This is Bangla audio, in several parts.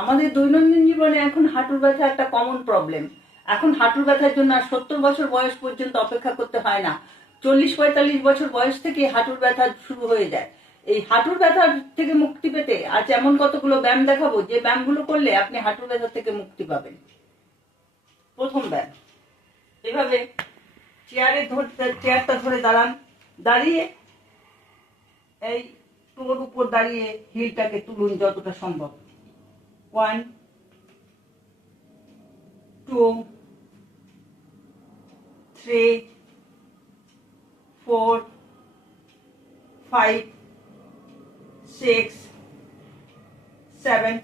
আমাদের দৈনন্দিন জীবনে এখন হাঁটুর ব্যথা একটা কমন প্রবলেম এখন হাঁটুর ব্যথার জন্য আর সত্তর বছর বয়স পর্যন্ত অপেক্ষা করতে হয় না। চল্লিশ পঁয়তাল্লিশ বছর বয়স থেকে হাঁটুর ব্যথা শুরু হয়ে যায়। এই হাঁটুর ব্যথার থেকে মুক্তি পেতে আজ এমন কতগুলো ব্যায়াম দেখাবো, যে ব্যায়ামগুলো করলে আপনি হাঁটুর ব্যথা থেকে মুক্তি পাবেন। প্রথম ব্যায়াম। এভাবে চেয়ারে চেয়ারটা ধরে দাঁড়ান। দাঁড়িয়ে এই টোর উপর দাঁড়িয়ে হিলটাকে তুলুন যতটা সম্ভব। One two three four five six seven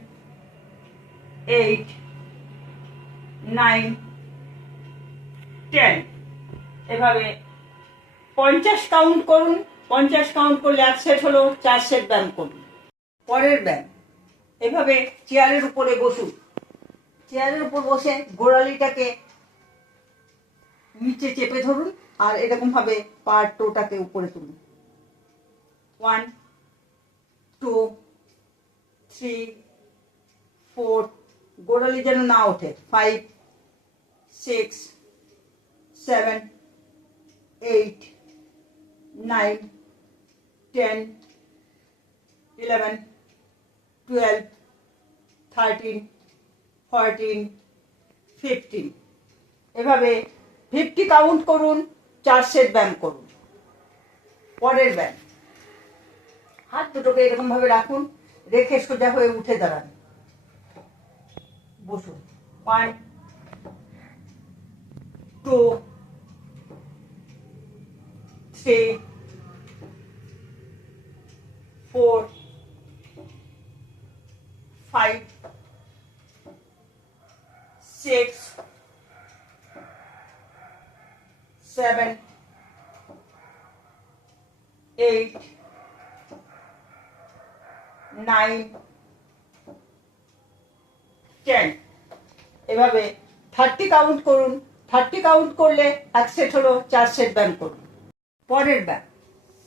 eight nine ten এভাবে পঞ্চাশ কাউন্ট করুন, পঞ্চাশ কাউন্ট করলে এক সেট হলো, চার সেট ব্যায়াম করুন। পরের ব্যায়াম এভাবে চেয়ারের উপরে বসুন। চেয়ারের উপর বসে গোড়ালিটাকে নিচে চেপে ধরুন আর এরকম ভাবে পার টোটাকে উপরে তুলুন। ওয়ান টু থ্রি ফোর গোড়ালি যেন না ওঠে। Five six seven eight nine ten eleven twelve thirteen fourteen fifteen এভাবে ফিফটি কাউন্ট করুন চার সেট ব্যায়াম করুন। পরের ব্যায়াম। হাত দুটোকে এরকম ভাবে রাখুন, রেখে সোজা হয়ে উঠে দাঁড়ান। বসুন। One two three four five six seven, eight, nine, ten এভাবে থার্টি কাউন্ট করুন থার্টি কাউন্ট করলে এক সেট হলো চার সেট ব্যায়াম করুন। পরের ব্যায়াম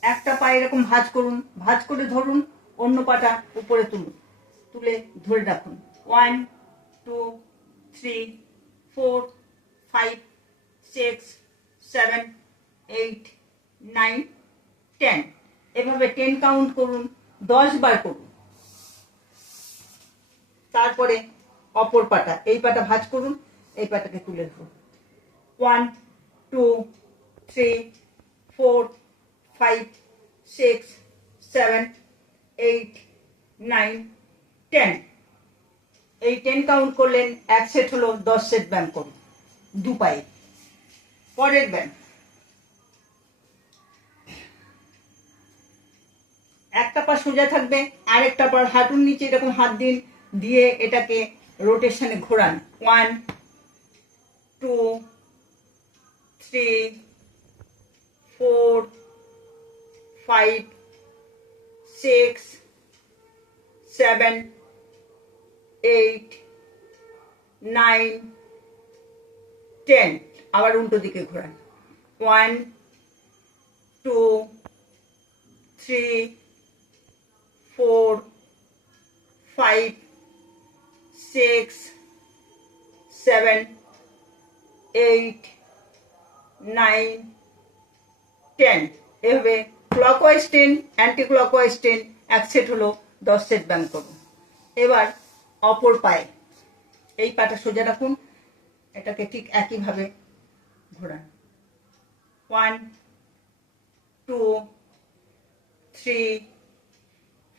একটা পা এরকম ভাঁজ করুন ভাঁজ করে ধরুন অন্য পাটা উপরে তুলুন। তুলে ধরে রাখুন। One two three four five six seven eight nine ten এভাবে টেন কাউন্ট করুন, দশ বার করুন। তারপরে অপর পাটা, এই পাটা ভাঁজ করুন, এই পাটাকে তুলে ধরুন। One two three four five six seven eight nine ten এই টেন কাউন্ট করলেন, এক সেট হলো, দশ সেট ব্যায়াম করুন। দু পায়ে। পরের ব্যায়াম। একটা পা সোজা থাকবে, আরেকটা পা হাঁটুর নিচে এরকম হাত দিন, দিয়ে এটাকে রোটেশনে ঘোরান। One two three four five six seven eight nine ten আবার উল্টো দিকে ঘোরান। One two three four five six seven eight nine ten এভাবে clockwise ten anti clockwise ten এক সেট হলো, দশ সেট ব্যায়াম করুন এবার অপর পায়ে। এই পাটা সোজা রাখুন। এটাকে ঠিক একইভাবে ঘোরান। One two three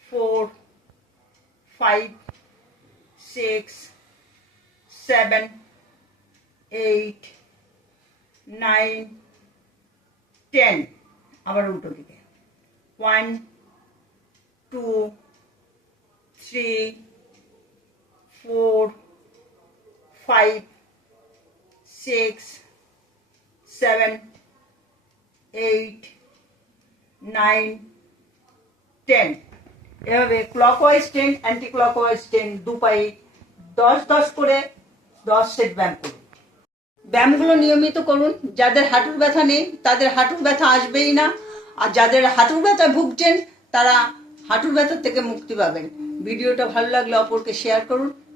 four five six seven eight nine ten আবার উল্টো দিকে। One two three four five six seven eight nine ten এভাবে clockwise ten anti clockwise ten দু পায়ে দশ দশ করে দশ সেট ব্যায়াম করুন। ব্যায়ামগুলো নিয়মিত করুন। যাদের হাঁটুর ব্যথা নেই, তাদের হাঁটুর ব্যথা আসবেই না। আর যাদের হাঁটুর ব্যথা ভুগছেন, তারা হাঁটুর ব্যথার থেকে মুক্তি পাবেন। ভিডিওটা ভালো লাগলে অপরকে শেয়ার করুন।